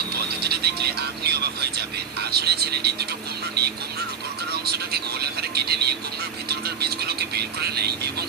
নিখুঁত পদ্ধতিটা দেখলে আপনি অবাক হয়ে যাবেন। আসলে ছেলেটি দুটো কুমড়ো নিয়ে কুমড়োর উপরকার অংশটাকে গোল আকারে কেটে নিয়ে কুমড়োর ভিতরকার বীজগুলোকে বের করে নেয় এবং